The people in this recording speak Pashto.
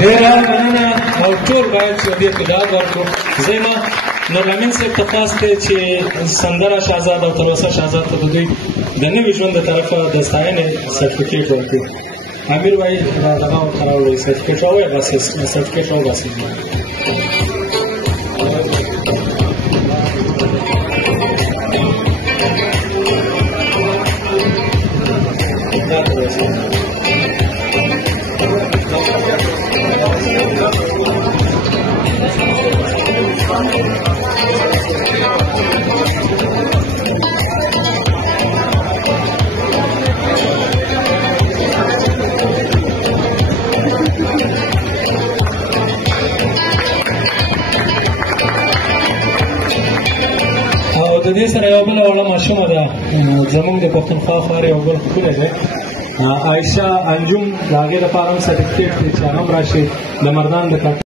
ډېره مننه او ټول باید چې دې ته ډاډ ورکړو. زما نورلامین صاحب ته خاص دی چې سندره شهزاد او تر اوسه شهزاد ته د دوی د نوي ژوند د طرفه د ستاینې سرټیفیکېټ ورکړي. امیر وایي دغه ورته راوړئ سرټیفیکېټ راوباسئ سرټیفیکېټ راوباسئ. د دې سره یوه بله وړه ماشومه ده زموږ د پښتونخوا ښار یو بل ښکلی دی عایشه انجم د هغې لپاره هم سرټیفیکېټ دی چې هغه هم راشي د مردان د